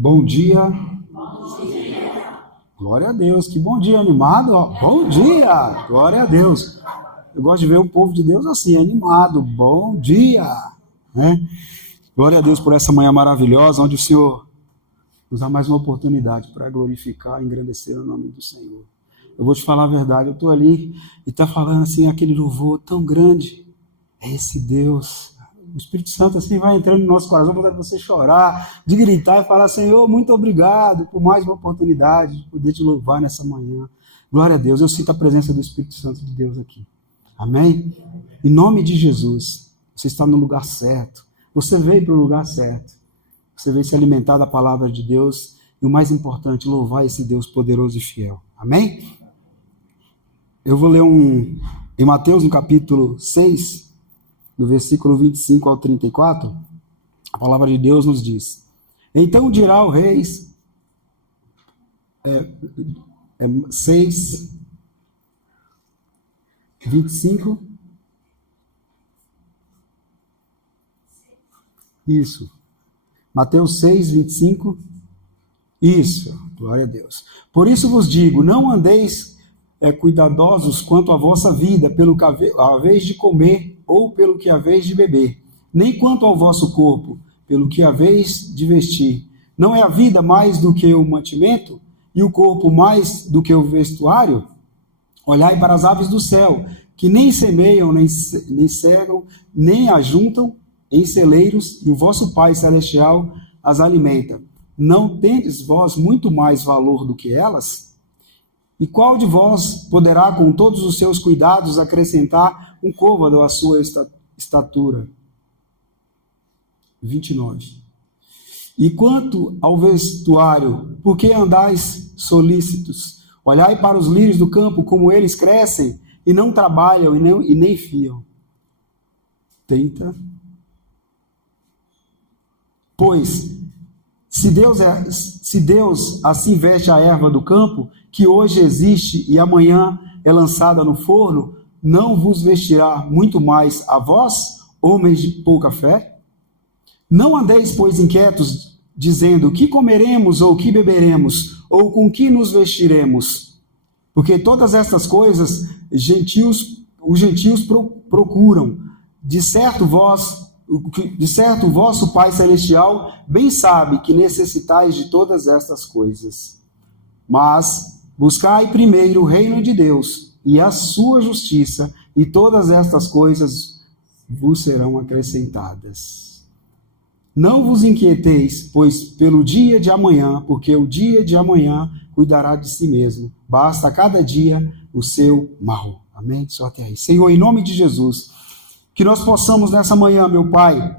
Bom dia. Glória a Deus. Que bom dia, animado. Ó. Bom dia. Glória a Deus. Eu gosto de ver o povo de Deus assim, animado. Bom dia. Né? Glória a Deus por essa manhã maravilhosa, onde o Senhor nos dá mais uma oportunidade para glorificar e engrandecer o nome do Senhor. Eu vou te falar a verdade. Eu estou ali e está falando assim, aquele louvor tão grande. É esse Deus. O Espírito Santo assim vai entrando no nosso coração, para você chorar, de gritar e falar: Senhor, muito obrigado por mais uma oportunidade de poder te louvar nessa manhã. Glória a Deus. Eu sinto a presença do Espírito Santo de Deus aqui. Amém? Em nome de Jesus, você está no lugar certo. Você veio para o lugar certo. Você veio se alimentar da palavra de Deus e, o mais importante, louvar esse Deus poderoso e fiel. Amém? Eu vou ler em Mateus, no capítulo 6, do versículo 25 ao 34, a palavra de Deus nos diz: Então dirá o rei, 6, 25, isso, Mateus 6, 25, isso, glória a Deus. Por isso vos digo, não andeis cuidadosos quanto à vossa vida, pelo que haveis de comer, ou pelo que haveis de beber, nem quanto ao vosso corpo, pelo que haveis de vestir. Não é a vida mais do que o mantimento, e o corpo mais do que o vestuário? Olhai para as aves do céu, que nem semeiam, nem cegam, nem ajuntam em celeiros, e o vosso Pai Celestial as alimenta. Não tendes vós muito mais valor do que elas? E qual de vós poderá, com todos os seus cuidados, acrescentar um côvado à sua estatura? 29. E quanto ao vestuário, por que andais solícitos? Olhai para os lírios do campo, como eles crescem, e não trabalham e nem fiam. 30. Pois, se Deus assim veste a erva do campo, que hoje existe e amanhã é lançada no forno, não vos vestirá muito mais a vós, homens de pouca fé? Não andeis, pois, inquietos, dizendo: que comeremos, ou que beberemos, ou com que nos vestiremos? Porque todas estas coisas os gentios procuram. De certo, o vosso Pai Celestial bem sabe que necessitais de todas estas coisas. Mas buscai primeiro o reino de Deus e a sua justiça, e todas estas coisas vos serão acrescentadas. Não vos inquieteis, pois pelo dia de amanhã, porque o dia de amanhã cuidará de si mesmo. Basta a cada dia o seu mal. Amém? Só até aí. Senhor, em nome de Jesus, que nós possamos nessa manhã, meu Pai,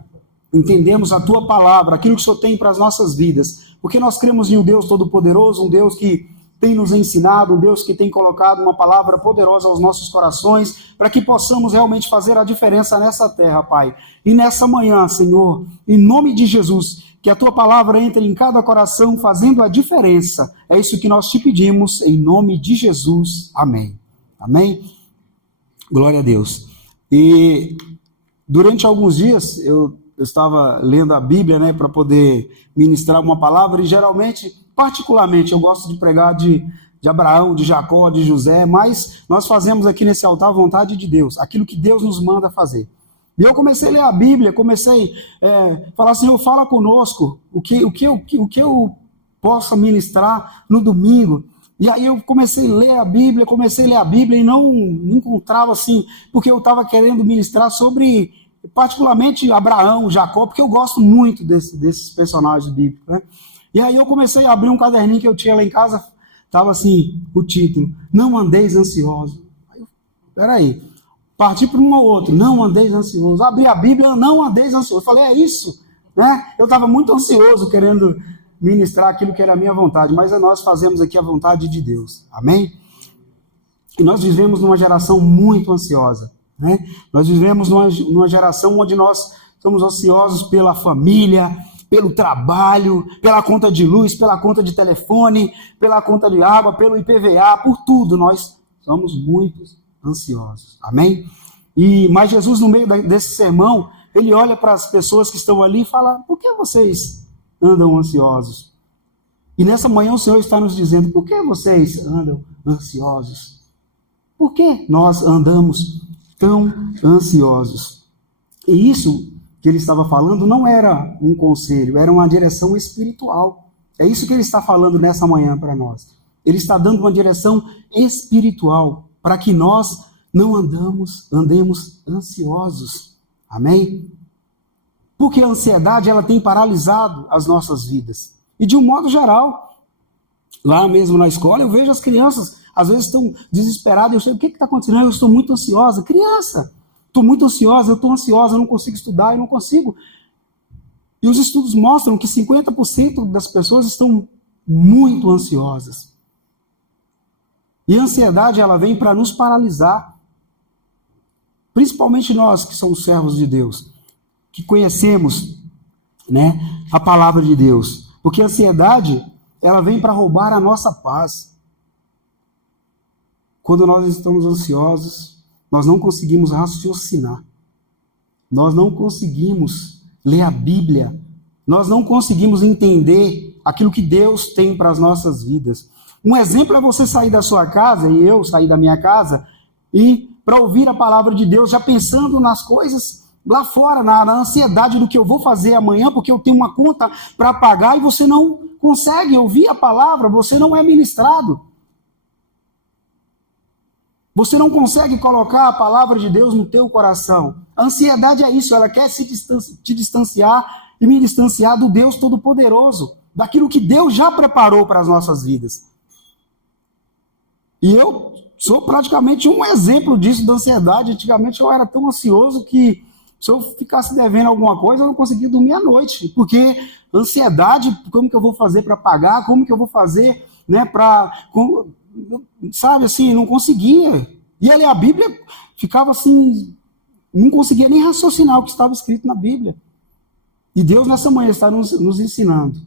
entendemos a Tua palavra, aquilo que o Senhor tem para as nossas vidas, porque nós cremos em um Deus Todo-Poderoso, um Deus que tem nos ensinado, um Deus que tem colocado uma palavra poderosa aos nossos corações, para que possamos realmente fazer a diferença nessa terra, Pai. E nessa manhã, Senhor, em nome de Jesus, que a Tua palavra entre em cada coração, fazendo a diferença. É isso que nós te pedimos, em nome de Jesus. Amém. Amém? Glória a Deus. E durante alguns dias, eu estava lendo a Bíblia, né, para poder ministrar uma palavra, e geralmente, particularmente, eu gosto de pregar de Abraão, de Jacó, de José, mas nós fazemos aqui nesse altar a vontade de Deus, aquilo que Deus nos manda fazer. E eu comecei a ler a Bíblia, comecei a falar: Senhor, fala conosco, o que eu possa ministrar no domingo. E aí eu comecei a ler a Bíblia e não encontrava assim, porque eu estava querendo ministrar sobre, particularmente, Abraão, Jacó, porque eu gosto muito desses personagens bíblicos, né? E aí eu comecei a abrir um caderninho que eu tinha lá em casa, estava assim, o título: Não andeis ansioso. Aí peraí, parti para um ou outro: Não andeis ansioso. Abri a Bíblia: Não andeis ansioso. Eu falei: é isso, né? Eu estava muito ansioso, querendo ministrar aquilo que era a minha vontade, mas nós fazemos aqui a vontade de Deus, amém? E nós vivemos numa geração muito ansiosa, né? Nós vivemos numa geração onde nós somos ansiosos pela família, pelo trabalho, pela conta de luz, pela conta de telefone, pela conta de água, pelo IPVA, por tudo. Nós somos muito ansiosos, amém? Mas Jesus, no meio desse sermão, ele olha para as pessoas que estão ali e fala: por que vocês andam ansiosos? E nessa manhã o Senhor está nos dizendo: por que vocês andam ansiosos? Por que nós andamos tão ansiosos? E isso que ele estava falando não era um conselho, era uma direção espiritual. É isso que ele está falando nessa manhã para nós. Ele está dando uma direção espiritual para que nós não andemos ansiosos. Amém? Porque a ansiedade, ela tem paralisado as nossas vidas. E de um modo geral, lá mesmo na escola, eu vejo as crianças, às vezes estão desesperadas, eu sei, o que está acontecendo? Eu estou muito ansiosa. Criança, estou muito ansiosa, eu estou ansiosa, eu não consigo estudar, eu não consigo. E os estudos mostram que 50% das pessoas estão muito ansiosas. E a ansiedade, ela vem para nos paralisar. Principalmente nós que somos servos de Deus, que conhecemos, né, a palavra de Deus. Porque a ansiedade, ela vem para roubar a nossa paz. Quando nós estamos ansiosos, nós não conseguimos raciocinar. Nós não conseguimos ler a Bíblia. Nós não conseguimos entender aquilo que Deus tem para as nossas vidas. Um exemplo é você sair da sua casa, e eu sair da minha casa, e para ouvir a palavra de Deus, já pensando nas coisas lá fora, na ansiedade do que eu vou fazer amanhã, porque eu tenho uma conta para pagar, e você não consegue ouvir a palavra, você não é ministrado. Você não consegue colocar a palavra de Deus no teu coração. A ansiedade é isso, ela quer te distanciar e me distanciar do Deus Todo-Poderoso, daquilo que Deus já preparou para as nossas vidas. E eu sou praticamente um exemplo disso, da ansiedade. Antigamente eu era tão ansioso que se eu ficasse devendo alguma coisa, eu não conseguia dormir à noite. Porque ansiedade, como que eu vou fazer para pagar? Como que eu vou fazer, né, sabe assim, não conseguia. E ali a Bíblia ficava assim, não conseguia nem raciocinar o que estava escrito na Bíblia. E Deus nessa manhã está nos ensinando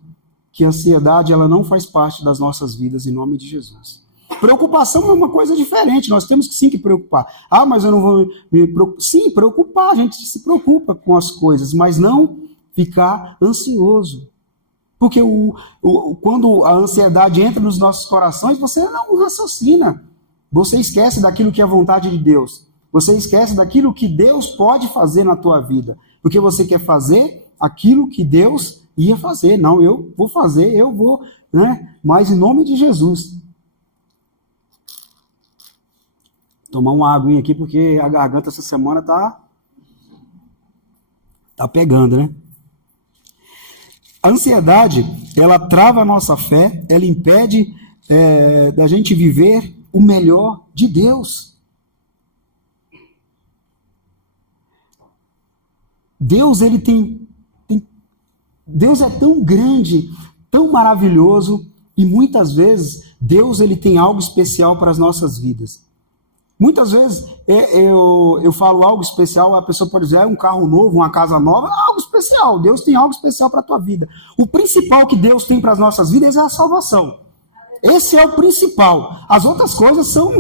que a ansiedade, ela não faz parte das nossas vidas, em nome de Jesus. Preocupação é uma coisa diferente, nós temos que sim que preocupar. Ah, mas eu não vou me preocupar. Sim, preocupar, a gente se preocupa com as coisas, mas não ficar ansioso. Porque quando a ansiedade entra nos nossos corações, você não raciocina. Você esquece daquilo que é a vontade de Deus. Você esquece daquilo que Deus pode fazer na tua vida. Porque você quer fazer aquilo que Deus ia fazer. Não, eu vou fazer, eu vou, né? Mas em nome de Jesus. Tomar uma aguinha aqui, porque a garganta essa semana tá pegando, né? A ansiedade, ela trava a nossa fé, ela impede da gente viver o melhor de Deus. Deus, ele Deus é tão grande, tão maravilhoso, e muitas vezes Deus, ele tem algo especial para as nossas vidas. Muitas vezes eu falo algo especial, a pessoa pode dizer, um carro novo, uma casa nova, algo especial. Deus tem algo especial para a tua vida. O principal que Deus tem para as nossas vidas é a salvação. Esse é o principal. As outras coisas são,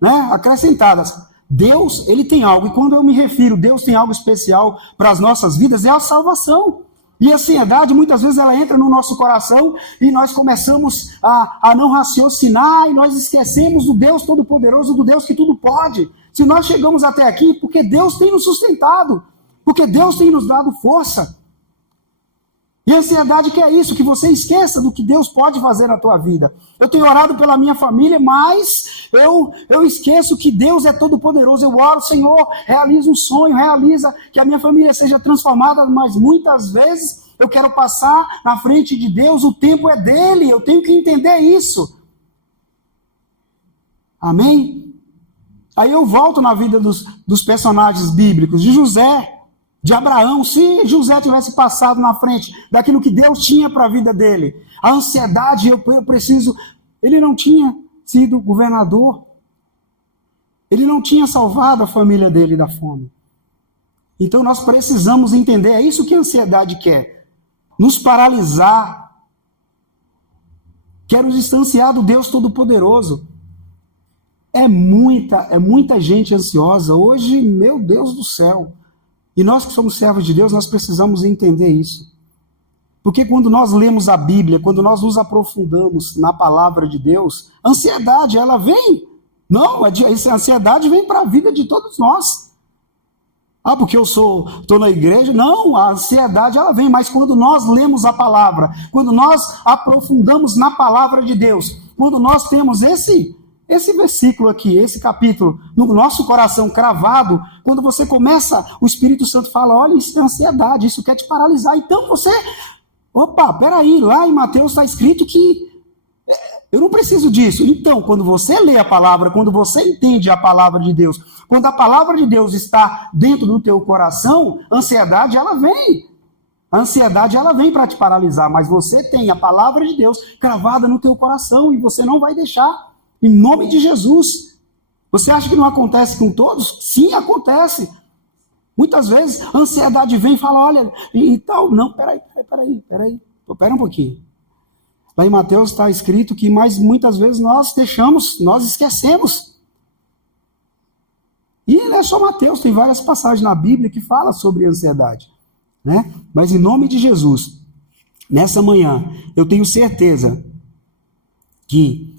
né, acrescentadas. Deus, ele tem algo, e quando eu me refiro, Deus tem algo especial para as nossas vidas, é a salvação. E a ansiedade, muitas vezes, ela entra no nosso coração e nós começamos a não raciocinar e nós esquecemos do Deus Todo-Poderoso, do Deus que tudo pode. Se nós chegamos até aqui, porque Deus tem nos sustentado, porque Deus tem nos dado força. E a ansiedade quer isso, que você esqueça do que Deus pode fazer na tua vida. Eu tenho orado pela minha família, mas eu esqueço que Deus é todo-poderoso. Eu oro, Senhor, realiza um sonho, realiza que a minha família seja transformada, mas muitas vezes eu quero passar na frente de Deus, o tempo é dele, eu tenho que entender isso. Amém? Aí eu volto na vida dos personagens bíblicos, de José, de Abraão. Se José tivesse passado na frente daquilo que Deus tinha para a vida dele, a ansiedade, eu preciso... Ele não tinha sido governador, ele não tinha salvado a família dele da fome. Então nós precisamos entender, é isso que a ansiedade quer, nos paralisar, quer nos distanciar do Deus Todo-Poderoso. É muita gente ansiosa hoje, meu Deus do céu. E nós que somos servos de Deus, nós precisamos entender isso. Porque quando nós lemos a Bíblia, quando nós nos aprofundamos na palavra de Deus, a ansiedade, ela vem. Não, essa ansiedade vem para a vida de todos nós. Ah, porque eu estou na igreja? Não, a ansiedade ela vem, mas quando nós lemos a palavra, quando nós aprofundamos na palavra de Deus, quando nós temos esse versículo aqui, esse capítulo, no nosso coração cravado, quando você começa, o Espírito Santo fala, olha, isso é ansiedade, isso quer te paralisar. Então você, opa, peraí, lá em Mateus está escrito que eu não preciso disso. Então, quando você lê a palavra, quando você entende a palavra de Deus, quando a palavra de Deus está dentro do teu coração, a ansiedade, ela vem. A ansiedade, ela vem para te paralisar, mas você tem a palavra de Deus cravada no teu coração e você não vai deixar, em nome de Jesus. Você acha que não acontece com todos? Sim, acontece. Muitas vezes a ansiedade vem e fala, olha, e tal, não, peraí, espera um pouquinho. Lá em Mateus está escrito que muitas vezes nós esquecemos. E não é só Mateus, tem várias passagens na Bíblia que falam sobre ansiedade. Né? Mas em nome de Jesus, nessa manhã, eu tenho certeza que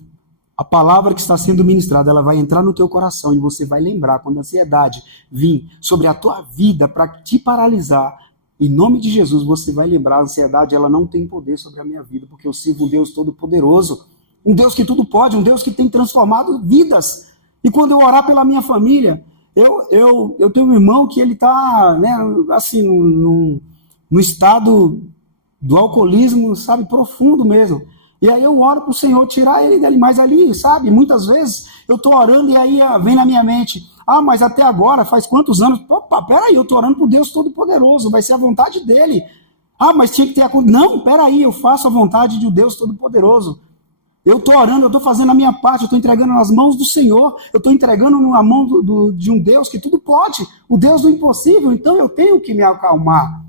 a palavra que está sendo ministrada, ela vai entrar no teu coração e você vai lembrar, quando a ansiedade vir sobre a tua vida para te paralisar, em nome de Jesus, você vai lembrar, a ansiedade ela não tem poder sobre a minha vida, porque eu sirvo um Deus todo-poderoso, um Deus que tudo pode, um Deus que tem transformado vidas. E quando eu orar pela minha família, eu tenho um irmão que ele está, né, assim, no estado do alcoolismo, sabe, profundo mesmo. E aí eu oro para o Senhor tirar ele dali, mas ali, sabe, muitas vezes eu estou orando e aí vem na minha mente, mas até agora, faz quantos anos? Opa, peraí, eu estou orando para o Deus Todo-Poderoso, vai ser a vontade dele. Mas tinha que ter... Não, peraí, eu faço a vontade de Deus Todo-Poderoso. Eu estou orando, eu estou fazendo a minha parte, eu estou entregando nas mãos do Senhor, eu estou entregando na mão de um Deus que tudo pode, o Deus do impossível, então eu tenho que me acalmar.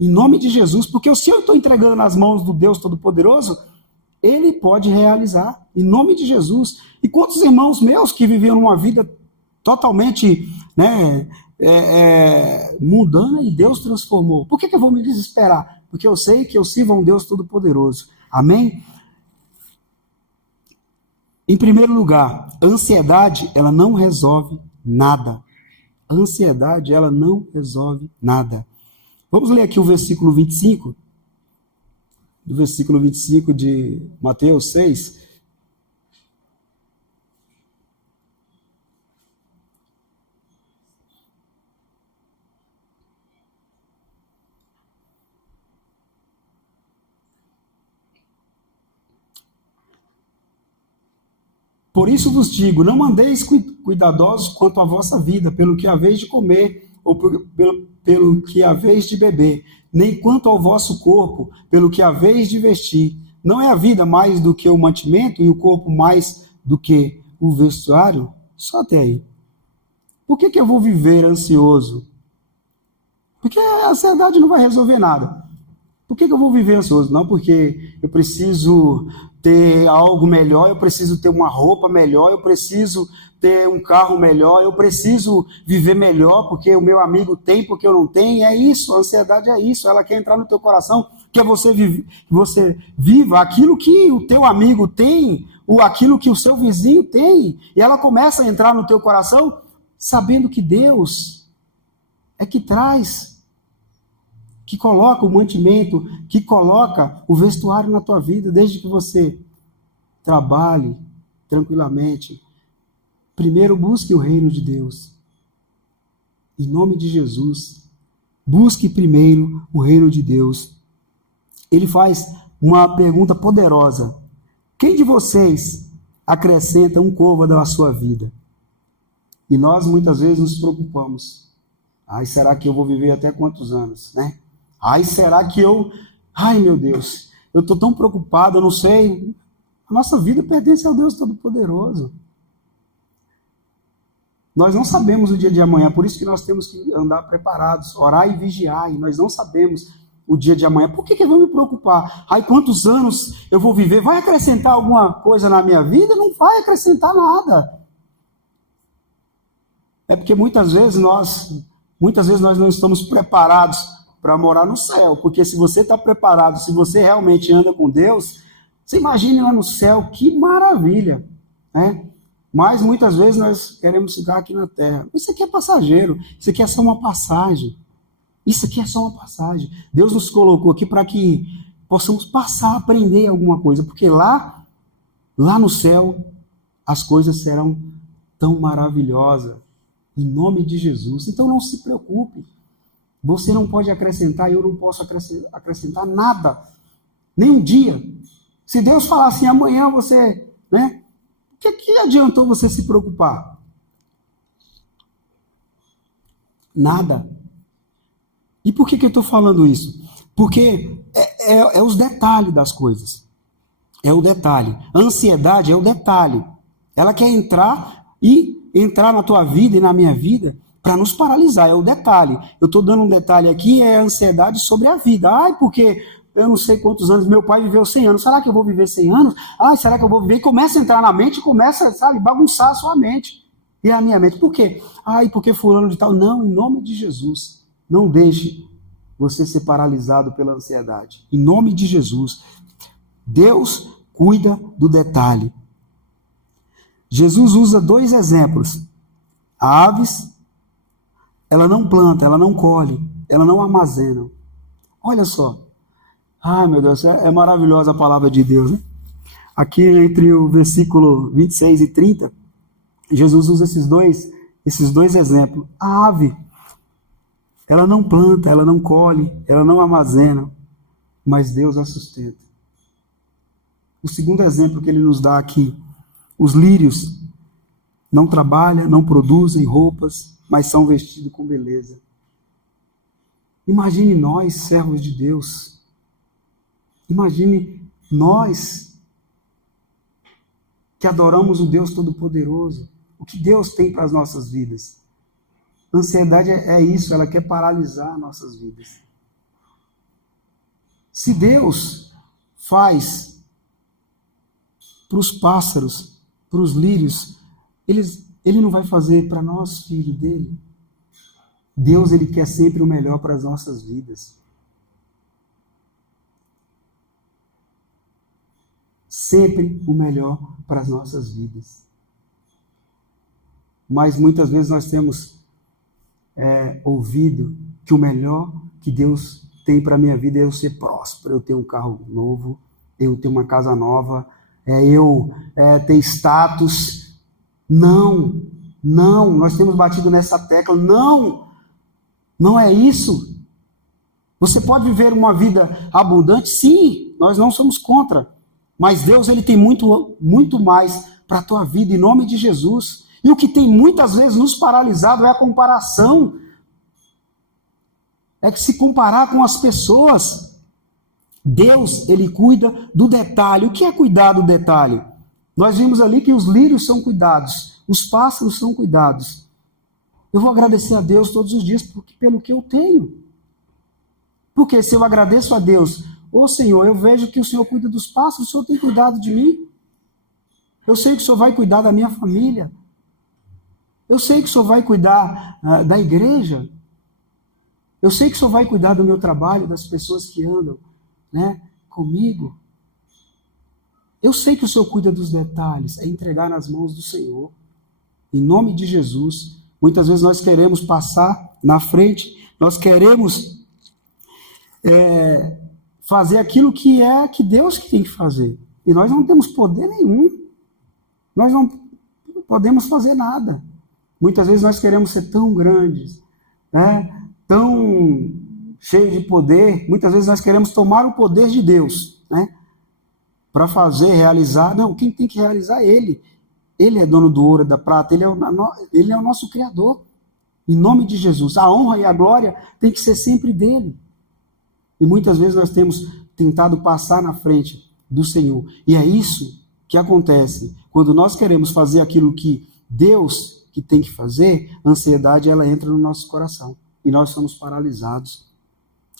Em nome de Jesus, porque se eu estou entregando nas mãos do Deus Todo-Poderoso, Ele pode realizar, em nome de Jesus. E quantos irmãos meus que viveram uma vida totalmente, né, mundana e Deus transformou? Por que eu vou me desesperar? Porque eu sei que eu sirvo a um Deus Todo-Poderoso. Amém? Em primeiro lugar, a ansiedade, ela não resolve nada. A ansiedade, ela não resolve nada. Vamos ler aqui o versículo 25, do versículo 25 de Mateus 6. Por isso vos digo, não andeis cuidadosos quanto à vossa vida, pelo que haveis de comer, ou pelo que haveis de beber, nem quanto ao vosso corpo, pelo que haveis de vestir. Não é a vida mais do que o mantimento, e o corpo mais do que o vestuário? Só até aí. Por que eu vou viver ansioso? Porque a ansiedade não vai resolver nada. Por que eu vou viver ansioso? Não, porque eu preciso ter algo melhor, eu preciso ter uma roupa melhor, eu preciso ter um carro melhor, eu preciso viver melhor, porque o meu amigo tem, porque eu não tenho. É isso, a ansiedade é isso, ela quer entrar no teu coração, quer você viva aquilo que o teu amigo tem, ou aquilo que o seu vizinho tem, e ela começa a entrar no teu coração, sabendo que Deus é que traz, que coloca o mantimento, que coloca o vestuário na tua vida, desde que você trabalhe tranquilamente. Primeiro busque o reino de Deus. Em nome de Jesus, busque primeiro o reino de Deus. Ele faz uma pergunta poderosa. Quem de vocês acrescenta um côvado à sua vida? E nós muitas vezes nos preocupamos. Será que eu vou viver até quantos anos, né? Será que meu Deus, eu estou tão preocupado, eu não sei. A nossa vida pertence ao Deus Todo-Poderoso. Nós não sabemos o dia de amanhã, por isso que nós temos que andar preparados, orar e vigiar, e nós não sabemos o dia de amanhã. Por que eu vou me preocupar? Quantos anos eu vou viver? Vai acrescentar alguma coisa na minha vida? Não vai acrescentar nada. É porque muitas vezes nós não estamos preparados para morar no céu, porque se você está preparado, se você realmente anda com Deus, você imagine lá no céu, que maravilha, né? Mas muitas vezes nós queremos ficar aqui na terra. Isso aqui é passageiro, isso aqui é só uma passagem. Isso aqui é só uma passagem. Deus nos colocou aqui para que possamos passar, aprender alguma coisa, porque lá no céu, as coisas serão tão maravilhosas, em nome de Jesus. Então não se preocupe, você não pode acrescentar, eu não posso acrescentar nada, nem um dia. Se Deus falar assim, amanhã você, né? O que adiantou você se preocupar? Nada. E por que eu estou falando isso? Porque é os detalhes das coisas. É o detalhe. A ansiedade é o detalhe. Ela quer entrar na tua vida e na minha vida para nos paralisar. É o detalhe. Eu estou dando um detalhe aqui, é a ansiedade sobre a vida. Ai, porque eu não sei quantos anos, meu pai viveu 100 anos. Será que eu vou viver 100 anos? Ai, será que eu vou viver? E começa a entrar na mente, começa, sabe, bagunçar a sua mente. E a minha mente. Por quê? Ai, porque fulano de tal. Não, em nome de Jesus. Não deixe você ser paralisado pela ansiedade. Em nome de Jesus. Deus cuida do detalhe. Jesus usa 2 exemplos. A aves, ela não planta, ela não colhe, ela não armazena. Olha só. Ai, meu Deus, é maravilhosa a palavra de Deus, né? Aqui entre o versículo 26 e 30, Jesus usa esses dois exemplos. A ave, ela não planta, ela não colhe, ela não armazena, mas Deus a sustenta. O segundo exemplo que ele nos dá aqui, os lírios não trabalham, não produzem roupas, mas são vestidos com beleza. Imagine nós, servos de Deus. Imagine nós que adoramos o Deus Todo-Poderoso. O que Deus tem para as nossas vidas. A ansiedade é isso, ela quer paralisar nossas vidas. Se Deus faz para os pássaros, para os lírios, Ele não vai fazer para nós, filho dele. Deus, Ele quer sempre o melhor para as nossas vidas. Sempre o melhor para as nossas vidas. Mas muitas vezes nós temos ouvido que o melhor que Deus tem para a minha vida é eu ser próspero, eu ter um carro novo, eu ter uma casa nova, eu ter status. Não, nós temos batido nessa tecla, não é isso. Você pode viver uma vida abundante? Sim, nós não somos contra, mas Deus, Ele tem muito, muito mais para a tua vida, em nome de Jesus. E o que tem muitas vezes nos paralisado é a comparação, é que se comparar com as pessoas. Deus, Ele cuida do detalhe. O que é cuidar do detalhe? Nós vimos ali que os lírios são cuidados, os pássaros são cuidados. Eu vou agradecer a Deus todos os dias pelo que eu tenho. Porque se eu agradeço a Deus, Senhor, eu vejo que o Senhor cuida dos pássaros, o Senhor tem cuidado de mim. Eu sei que o Senhor vai cuidar da minha família. Eu sei que o Senhor vai cuidar da igreja. Eu sei que o Senhor vai cuidar do meu trabalho, das pessoas que andam, comigo. Eu sei que o Senhor cuida dos detalhes, é entregar nas mãos do Senhor. Em nome de Jesus. Muitas vezes nós queremos passar na frente, nós queremos fazer aquilo que Deus que tem que fazer. E nós não temos poder nenhum. Nós não podemos fazer nada. Muitas vezes nós queremos ser tão grandes, tão cheios de poder. Muitas vezes nós queremos tomar o poder de Deus, para fazer, realizar. Não, quem tem que realizar é Ele. Ele é dono do ouro e da prata, Ele é o nosso Criador. Em nome de Jesus, a honra e a glória tem que ser sempre dEle. E muitas vezes nós temos tentado passar na frente do Senhor. E é isso que acontece. Quando nós queremos fazer aquilo que Deus que tem que fazer, a ansiedade ela entra no nosso coração. E nós somos paralisados.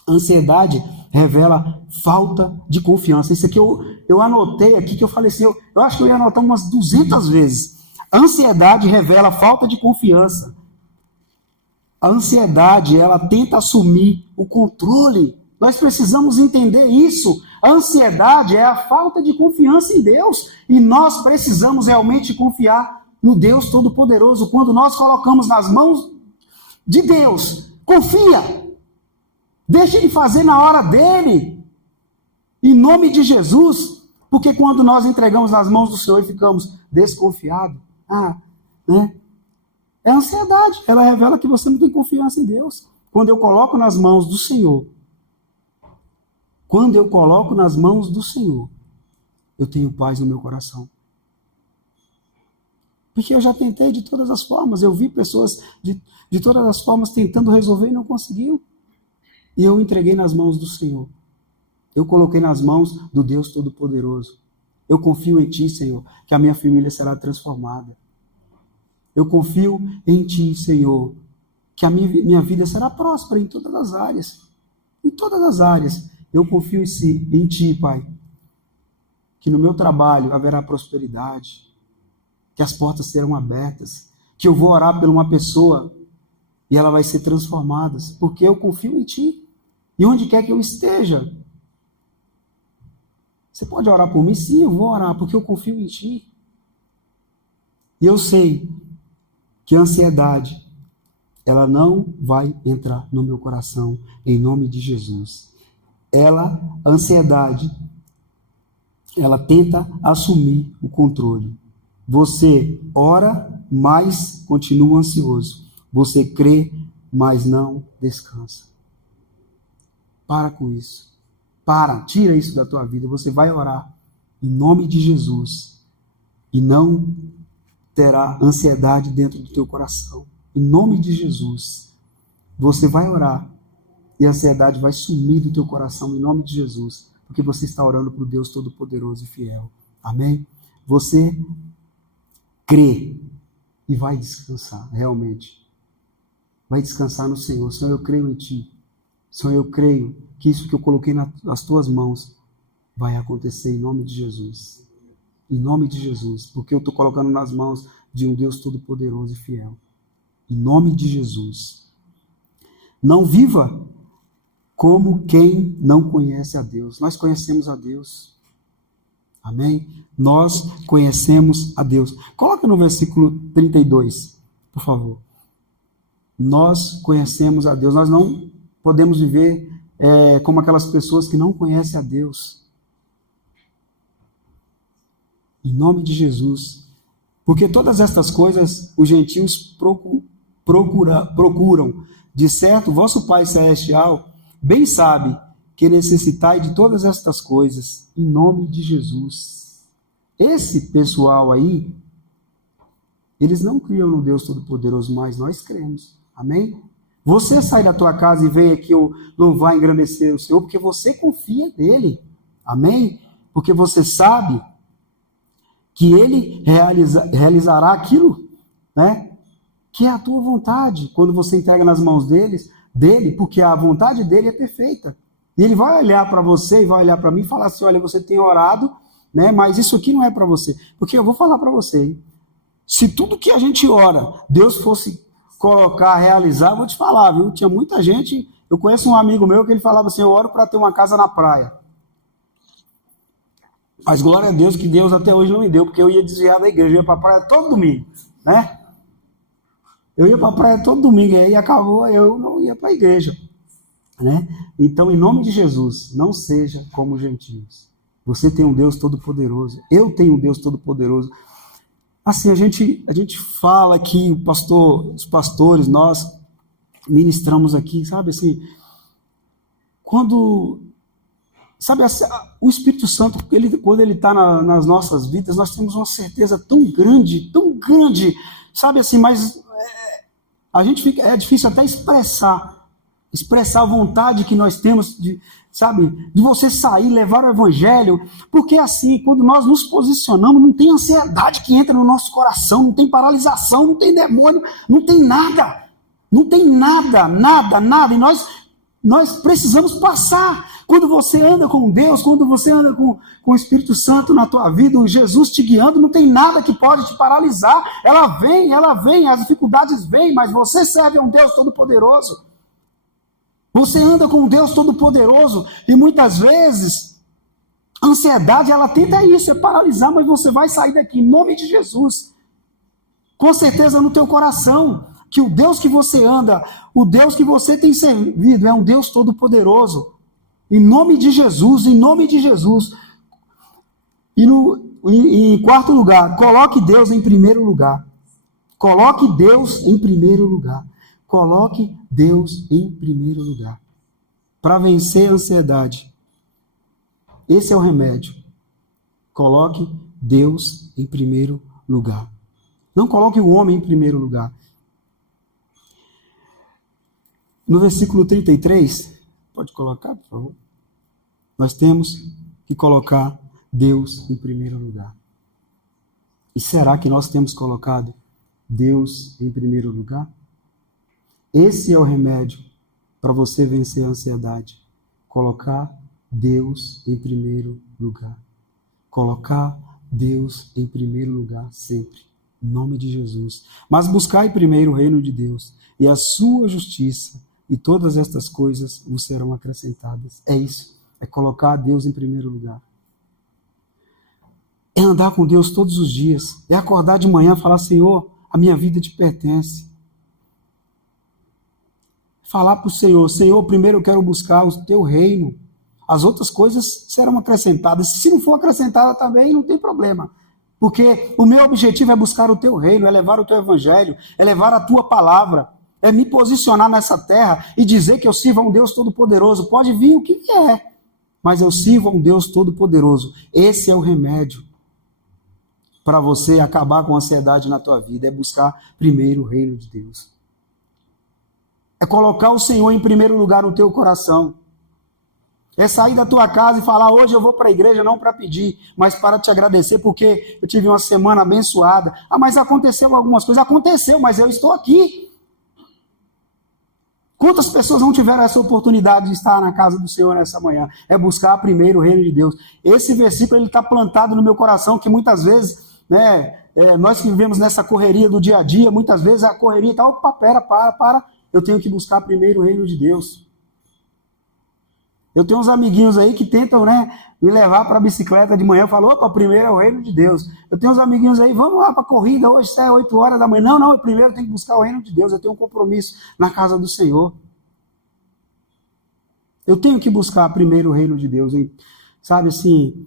A ansiedade revela falta de confiança. Isso aqui eu anotei aqui, que eu falei assim, eu acho que eu ia anotar umas 200 vezes. A ansiedade revela falta de confiança. A ansiedade, ela tenta assumir o controle. Nós precisamos entender isso. A ansiedade é a falta de confiança em Deus. E nós precisamos realmente confiar no Deus Todo-Poderoso. Quando nós colocamos nas mãos de Deus, confia. Deixa Ele fazer na hora dele. Em nome de Jesus. Porque quando nós entregamos nas mãos do Senhor e ficamos desconfiados, é a ansiedade. Ela revela que você não tem confiança em Deus. Quando eu coloco nas mãos do Senhor, eu tenho paz no meu coração. Porque eu já tentei de todas as formas. Eu vi pessoas de todas as formas tentando resolver e não conseguiu. E eu entreguei nas mãos do Senhor. Eu coloquei nas mãos do Deus Todo-Poderoso. Eu confio em Ti, Senhor, que a minha família será transformada. Eu confio em Ti, Senhor, que a minha vida será próspera em todas as áreas. Em todas as áreas. Eu confio em Ti, Pai, que no meu trabalho haverá prosperidade, que as portas serão abertas, que eu vou orar por uma pessoa e ela vai ser transformada, porque eu confio em Ti. E onde quer que eu esteja, você pode orar por mim? Sim, eu vou orar, porque eu confio em Ti. E eu sei que a ansiedade, ela não vai entrar no meu coração, em nome de Jesus. A ansiedade, ela tenta assumir o controle. Você ora, mas continua ansioso. Você crê, mas não descansa. Para com isso. Tira isso da tua vida. Você vai orar em nome de Jesus e não terá ansiedade dentro do teu coração. Em nome de Jesus. Você vai orar e a ansiedade vai sumir do teu coração em nome de Jesus, porque você está orando para o Deus Todo-Poderoso e fiel. Amém? Você crê e vai descansar, realmente. Vai descansar no Senhor. Senhor, eu creio em Ti. Senhor, eu creio que isso que eu coloquei nas Tuas mãos vai acontecer em nome de Jesus. Em nome de Jesus, porque eu estou colocando nas mãos de um Deus Todo-Poderoso e fiel. Em nome de Jesus. Não viva como quem não conhece a Deus. Nós conhecemos a Deus. Amém? Nós conhecemos a Deus. Coloca no versículo 32, por favor. Nós conhecemos a Deus. Nós não podemos viver como aquelas pessoas que não conhecem a Deus. Em nome de Jesus. Porque todas estas coisas os gentios procuram. De certo, vosso Pai Celestial bem sabe que necessitai de todas estas coisas. Em nome de Jesus. Esse pessoal aí, eles não criam no Deus Todo-Poderoso, mas nós cremos. Amém? Você sai da tua casa e vem aqui louvar e engrandecer o Senhor, porque você confia nele. Amém? Porque você sabe que Ele realizará aquilo, né, que é a tua vontade, quando você entrega nas mãos dele, porque a vontade dele é perfeita. E Ele vai olhar para você e vai olhar para mim e falar assim, olha, você tem orado, né, mas isso aqui não é para você. Porque eu vou falar para você, hein, se tudo que a gente ora, Deus fosse colocar, realizar, eu vou te falar, viu? Tinha muita gente, eu conheço um amigo meu que ele falava assim, eu oro para ter uma casa na praia. Mas glória a Deus que Deus até hoje não me deu, porque eu ia desviar da igreja, eu ia para a praia todo domingo, né? Eu ia para a praia todo domingo, e aí acabou, eu não ia para a igreja, né? Então, em nome de Jesus, não seja como os gentios. Você tem um Deus Todo-Poderoso, eu tenho um Deus Todo-Poderoso. Assim, a gente fala aqui, os pastores, nós ministramos aqui, sabe assim, sabe, o Espírito Santo, quando ele está nas nossas vidas, nós temos uma certeza tão grande, sabe assim, mas a gente é difícil até expressar a vontade que nós temos de você sair, levar o evangelho, porque assim, quando nós nos posicionamos, não tem ansiedade que entra no nosso coração, não tem paralisação, não tem demônio, não tem nada, e nós precisamos passar. Quando você anda com Deus, quando você anda com o Espírito Santo na tua vida, o Jesus te guiando, não tem nada que pode te paralisar. Ela vem, as dificuldades vêm, mas você serve a um Deus Todo-Poderoso. Você anda com um Deus Todo-Poderoso e muitas vezes a ansiedade, ela tenta isso, é paralisar, mas você vai sair daqui em nome de Jesus. Com certeza no teu coração, que o Deus que você anda, o Deus que você tem servido é um Deus Todo-Poderoso. Em nome de Jesus, em nome de Jesus. E em quarto lugar, coloque Deus em primeiro lugar. Coloque Deus em primeiro lugar. Coloque Deus em primeiro lugar. Para vencer a ansiedade. Esse é o remédio. Coloque Deus em primeiro lugar. Não coloque o homem em primeiro lugar. No versículo 33, pode colocar, por favor? Nós temos que colocar Deus em primeiro lugar. E será que nós temos colocado Deus em primeiro lugar? Esse é o remédio para você vencer a ansiedade. Colocar Deus em primeiro lugar. Colocar Deus em primeiro lugar sempre. Em nome de Jesus. Mas buscai primeiro o reino de Deus e a sua justiça, e todas estas coisas vos serão acrescentadas. É isso. É colocar Deus em primeiro lugar. É andar com Deus todos os dias. É acordar de manhã e falar: Senhor, a minha vida te pertence. Falar para o Senhor: Senhor, primeiro eu quero buscar o teu reino. As outras coisas serão acrescentadas. Se não for acrescentada também, não tem problema. Porque o meu objetivo é buscar o teu reino, é levar o teu evangelho, é levar a tua palavra, é me posicionar nessa terra e dizer que eu sirvo a um Deus Todo-Poderoso. Pode vir o que vier, mas eu sirvo a um Deus Todo-Poderoso. Esse é o remédio para você acabar com a ansiedade na tua vida, é buscar primeiro o reino de Deus. É colocar o Senhor em primeiro lugar no teu coração. É sair da tua casa e falar: hoje eu vou para a igreja não para pedir, mas para te agradecer, porque eu tive uma semana abençoada. Ah, mas aconteceu algumas coisas. Aconteceu, mas eu estou aqui. Quantas pessoas não tiveram essa oportunidade de estar na casa do Senhor nessa manhã? É buscar primeiro o reino de Deus. Esse versículo está plantado no meu coração, que muitas vezes, nós que vivemos nessa correria do dia a dia, muitas vezes a correria está: opa, para, eu tenho que buscar primeiro o reino de Deus. Eu tenho uns amiguinhos aí que tentam, me levar para a bicicleta de manhã. Eu falo: opa, primeiro é o reino de Deus. Eu tenho uns amiguinhos aí: vamos lá para a corrida, hoje é 8 horas da manhã. Não, eu primeiro tenho que buscar o reino de Deus. Eu tenho um compromisso na casa do Senhor. Eu tenho que buscar primeiro o reino de Deus. Hein? Sabe assim,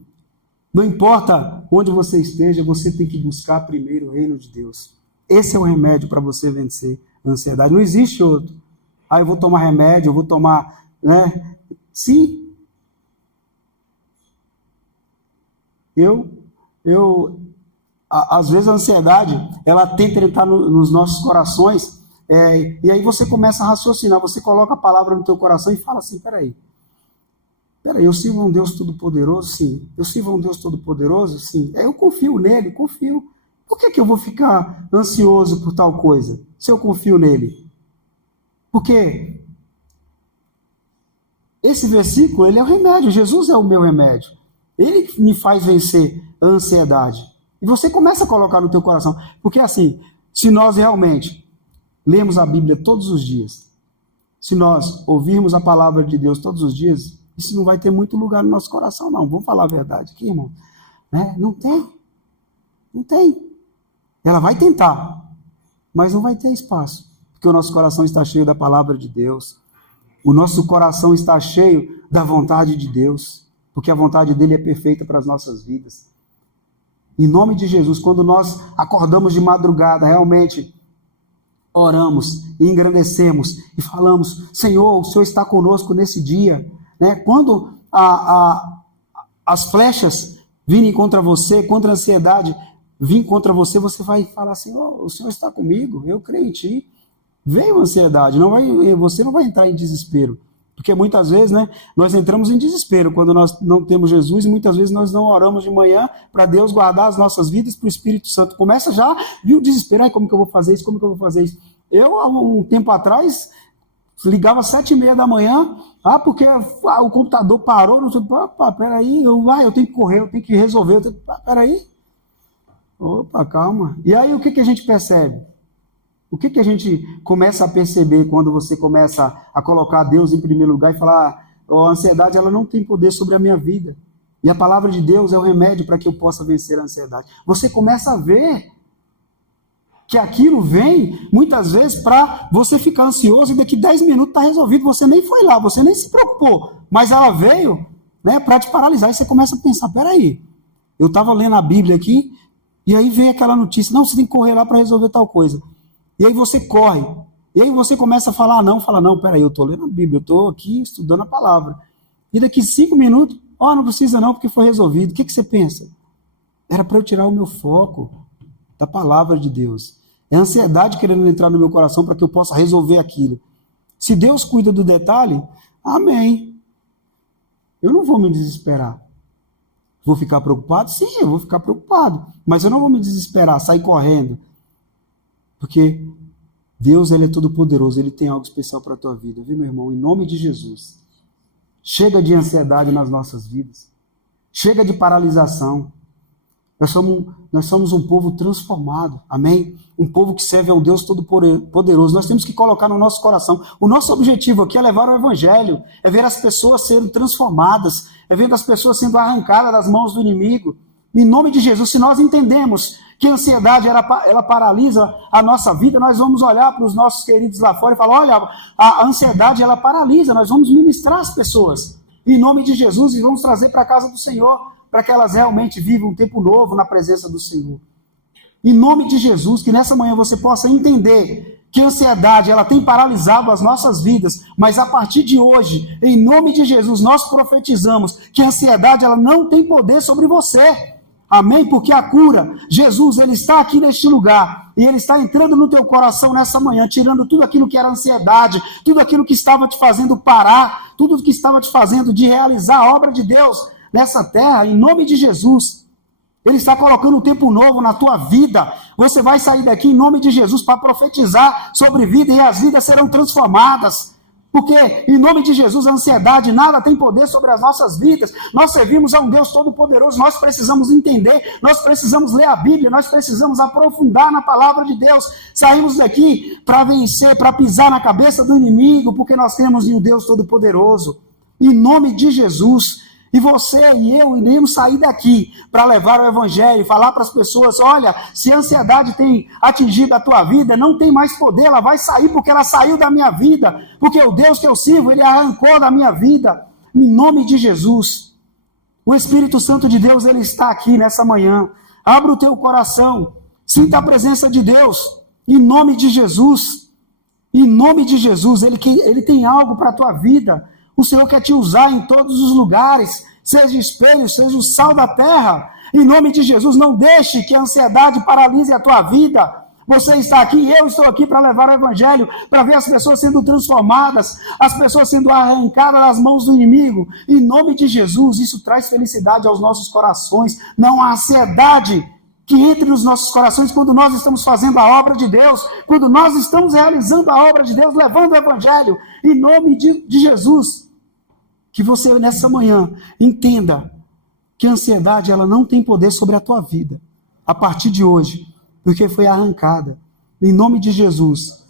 não importa onde você esteja, você tem que buscar primeiro o reino de Deus. Esse é o remédio para você vencer a ansiedade. Não existe outro. Ah, eu vou tomar remédio, eu vou tomar, Sim. Às vezes a ansiedade, ela tenta entrar nos nossos corações, e aí você começa a raciocinar, você coloca a palavra no teu coração e fala assim: peraí, eu sirvo a um Deus Todo-Poderoso? Sim. Eu sirvo a um Deus Todo-Poderoso? Sim. Eu confio nele, confio. Por que eu vou ficar ansioso por tal coisa, se eu confio nele? Porque esse versículo, ele é o remédio. Jesus é o meu remédio. Ele me faz vencer a ansiedade. E você começa a colocar no teu coração. Porque assim, se nós realmente lemos a Bíblia todos os dias, se nós ouvirmos a palavra de Deus todos os dias, isso não vai ter muito lugar no nosso coração, não. Vamos falar a verdade aqui, irmão. Não tem. Não tem. Ela vai tentar, mas não vai ter espaço. Porque o nosso coração está cheio da palavra de Deus. O nosso coração está cheio da vontade de Deus, porque a vontade dele é perfeita para as nossas vidas. Em nome de Jesus, quando nós acordamos de madrugada, realmente oramos e engrandecemos e falamos: Senhor, o Senhor está conosco nesse dia. Quando as flechas virem contra você, contra a ansiedade vir contra você, você vai falar assim: o Senhor está comigo, eu creio em Ti. Veio a ansiedade, você não vai entrar em desespero, porque muitas vezes nós entramos em desespero quando nós não temos Jesus, e muitas vezes nós não oramos de manhã para Deus guardar as nossas vidas para o Espírito Santo. Começa já, viu o desespero: como que eu vou fazer isso, como que eu vou fazer isso? Eu, há um tempo atrás, ligava às 7h30 da manhã, porque o computador parou, não sei, peraí, eu tenho que correr, eu tenho que resolver, peraí. Opa, calma. E aí o que a gente percebe? O que a gente começa a perceber quando você começa a colocar Deus em primeiro lugar e falar, a ansiedade ela não tem poder sobre a minha vida. E a palavra de Deus é o remédio para que eu possa vencer a ansiedade. Você começa a ver que aquilo vem, muitas vezes, para você ficar ansioso e daqui 10 minutos está resolvido. Você nem foi lá, você nem se preocupou. Mas ela veio, né, para te paralisar. E você começa a pensar, peraí, eu estava lendo a Bíblia aqui, e aí vem aquela notícia, não, você tem que correr lá para resolver tal coisa. E aí você corre. E aí você começa a falar, não, peraí, eu estou lendo a Bíblia, eu estou aqui estudando a palavra. E daqui 5 minutos, não precisa não, porque foi resolvido. O que você pensa? Era para eu tirar o meu foco da palavra de Deus. É a ansiedade querendo entrar no meu coração para que eu possa resolver aquilo. Se Deus cuida do detalhe, amém. Eu não vou me desesperar. Vou ficar preocupado? Sim, eu vou ficar preocupado. Mas eu não vou me desesperar, sair correndo. Porque Deus, Ele é todo poderoso, Ele tem algo especial para a tua vida. Viu, meu irmão? Em nome de Jesus. Chega de ansiedade nas nossas vidas. Chega de paralisação. Nós somos um povo transformado, amém? Um povo que serve ao Deus Todo-Poderoso. Nós temos que colocar no nosso coração. O nosso objetivo aqui é levar o Evangelho, é ver as pessoas sendo transformadas, é ver as pessoas sendo arrancadas das mãos do inimigo. Em nome de Jesus, se nós entendemos que a ansiedade ela paralisa a nossa vida, nós vamos olhar para os nossos queridos lá fora e falar, olha, a ansiedade ela paralisa, nós vamos ministrar as pessoas. Em nome de Jesus, e vamos trazer para a casa do Senhor, para que elas realmente vivam um tempo novo na presença do Senhor. Em nome de Jesus, que nessa manhã você possa entender que a ansiedade ela tem paralisado as nossas vidas, mas a partir de hoje, em nome de Jesus, nós profetizamos que a ansiedade ela não tem poder sobre você. Amém? Porque a cura, Jesus, Ele está aqui neste lugar, e Ele está entrando no teu coração nessa manhã, tirando tudo aquilo que era ansiedade, tudo aquilo que estava te fazendo parar, tudo que estava te fazendo de realizar a obra de Deus nessa terra, em nome de Jesus. Ele está colocando um tempo novo na tua vida. Você vai sair daqui em nome de Jesus para profetizar sobre vida e as vidas serão transformadas. Porque em nome de Jesus a ansiedade nada tem poder sobre as nossas vidas. Nós servimos a um Deus Todo-Poderoso. Nós precisamos entender, nós precisamos ler a Bíblia, nós precisamos aprofundar na palavra de Deus. Saímos daqui para vencer, para pisar na cabeça do inimigo, porque nós temos um Deus Todo-Poderoso. Em nome de Jesus. E você e eu iremos sair daqui para levar o Evangelho e falar para as pessoas, olha, se a ansiedade tem atingido a tua vida, não tem mais poder, ela vai sair porque ela saiu da minha vida, porque o Deus que eu sirvo, Ele arrancou da minha vida, em nome de Jesus. O Espírito Santo de Deus, Ele está aqui nessa manhã. Abra o teu coração, sinta a presença de Deus, em nome de Jesus. Em nome de Jesus, Ele tem algo para a tua vida. O Senhor quer te usar em todos os lugares, seja espelho, seja o sal da terra. Em nome de Jesus, não deixe que a ansiedade paralise a tua vida. Você está aqui e eu estou aqui para levar o Evangelho, para ver as pessoas sendo transformadas, as pessoas sendo arrancadas das mãos do inimigo. Em nome de Jesus, isso traz felicidade aos nossos corações. Não há ansiedade que entre nos nossos corações quando nós estamos fazendo a obra de Deus, quando nós estamos realizando a obra de Deus, levando o Evangelho. Em nome de Jesus. Que você nessa manhã entenda que a ansiedade ela não tem poder sobre a tua vida a partir de hoje, porque foi arrancada. Em nome de Jesus.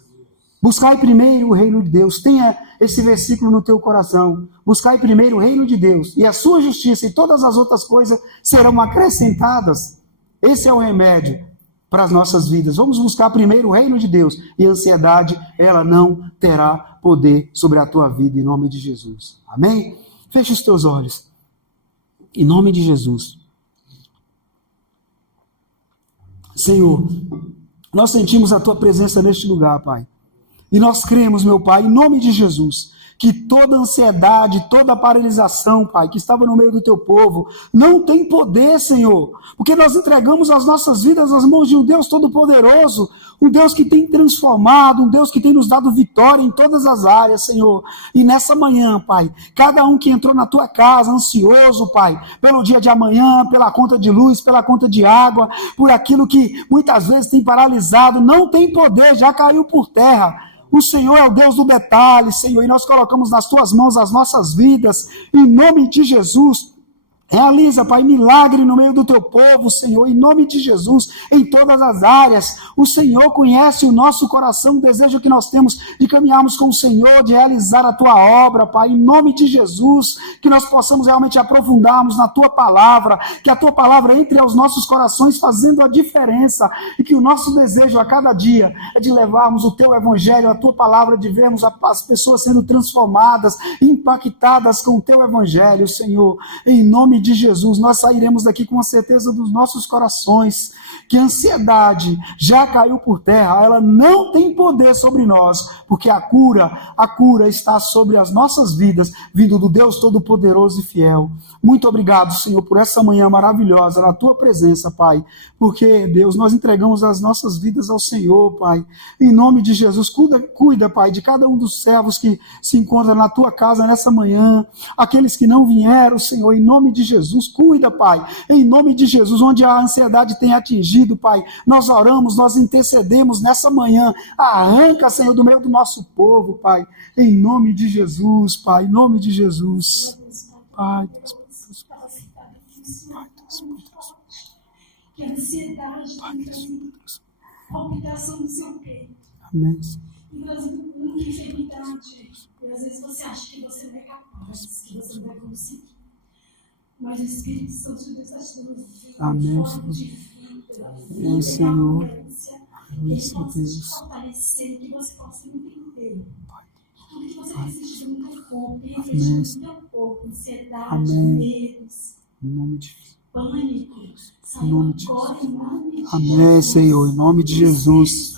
Buscai primeiro o reino de Deus. Tenha esse versículo no teu coração. Buscai primeiro o reino de Deus e a sua justiça e todas as outras coisas serão acrescentadas. Esse é o remédio para as nossas vidas. Vamos buscar primeiro o reino de Deus e a ansiedade ela não terá poder sobre a tua vida, em nome de Jesus. Amém? Feche os teus olhos. Em nome de Jesus. Senhor, nós sentimos a tua presença neste lugar, Pai. E nós cremos, meu Pai, em nome de Jesus, que toda ansiedade, toda paralisação, Pai, que estava no meio do teu povo, não tem poder, Senhor, porque nós entregamos as nossas vidas nas mãos de um Deus Todo-Poderoso, um Deus que tem transformado, um Deus que tem nos dado vitória em todas as áreas, Senhor. E nessa manhã, Pai, cada um que entrou na tua casa ansioso, Pai, pelo dia de amanhã, pela conta de luz, pela conta de água, por aquilo que muitas vezes tem paralisado, não tem poder, já caiu por terra. O Senhor é o Deus do detalhe, Senhor, e nós colocamos nas tuas mãos as nossas vidas, em nome de Jesus. Realiza, Pai, milagre no meio do teu povo, Senhor, em nome de Jesus, em todas as áreas. O Senhor conhece o nosso coração, o desejo que nós temos de caminharmos com o Senhor, de realizar a tua obra, Pai, em nome de Jesus, que nós possamos realmente aprofundarmos na tua palavra, que a tua palavra entre aos nossos corações fazendo a diferença, e que o nosso desejo a cada dia é de levarmos o teu evangelho, a tua palavra, de vermos as pessoas sendo transformadas, impactadas com o teu evangelho, Senhor, em nome de Jesus. Nós sairemos daqui com a certeza dos nossos corações que a ansiedade já caiu por terra, ela não tem poder sobre nós, porque a cura está sobre as nossas vidas, vindo do Deus Todo-Poderoso e Fiel. Muito obrigado, Senhor, por essa manhã maravilhosa, na tua presença, Pai, porque, Deus, nós entregamos as nossas vidas ao Senhor, Pai, em nome de Jesus. Cuida, Pai, de cada um dos servos que se encontra na tua casa nessa manhã, aqueles que não vieram, Senhor, em nome de Jesus, cuida, Pai, em nome de Jesus, onde a ansiedade tem atingido, Pai, nós oramos, nós intercedemos nessa manhã, arranca, Senhor, do meio do nosso povo, Pai, em nome de Jesus, Pai, em nome de Jesus, Pai, que a ansiedade tem trazido palpitação do seu peito, amém, tem trazido muita enfermidade, e às vezes você acha que você não é capaz, que você não vai conseguir, mas o Espírito Santo de Deus está te dando vida, amém, forma de vida, amém, Senhor, Ele possa te fortalecer, que você possa entender tudo que você precisa no teu corpo, e refletir no teu corpo, ansiedade, medos, em nome de Jesus. Pânico, Em nome de Jesus. Amém, Senhor, em nome de Jesus.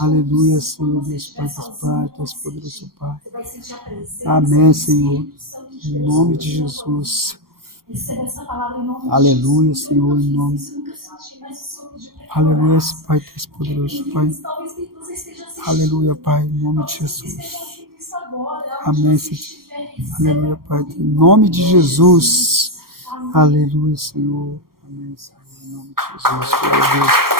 Aleluia, Senhor, Deus Pai, Deus Pai, Deus poderoso Pai. Amém, Senhor, em nome de Jesus. Aleluia, Senhor, em nome. Aleluia, Pai, Deus poderoso Pai. Aleluia, Pai, em nome de Jesus. Amém, Senhor. Aleluia, Pai, em nome de Jesus. Aleluia, Senhor. Amém, Senhor. Em nome de Jesus. Glória a Deus.